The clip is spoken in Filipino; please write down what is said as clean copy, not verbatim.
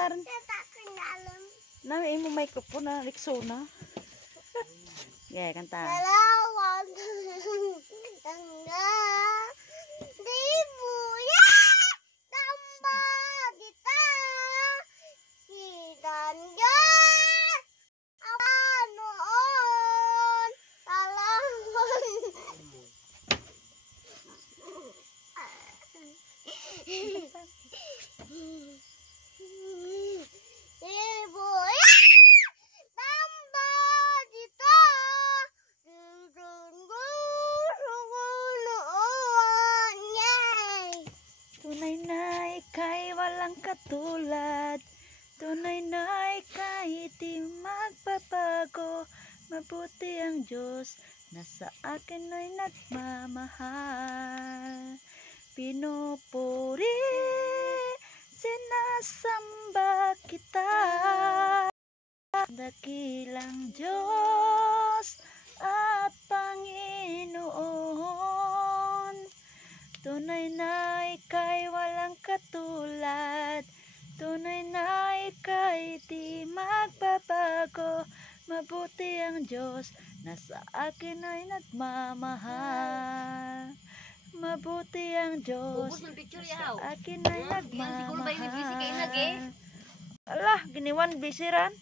kantaran. Na may mo microphone na Rexona. Yeah, kanta. Tunay na ika'y walang katulad. Tunay na ika'y di magbabago. Mabuti ang Diyos na sa akin ay nagmamahal. Pinupuri, sinasamba kita. Dakilang Diyos at Panginoon. Tunay na ika'y walang katulad. Tunay na ika'y di magbabago. Mabuti ang Diyos na sa akin ay nagmamahal. Mabuti ang Diyos na sa akin ay nagmamahal. Alah, giniwan bisiran.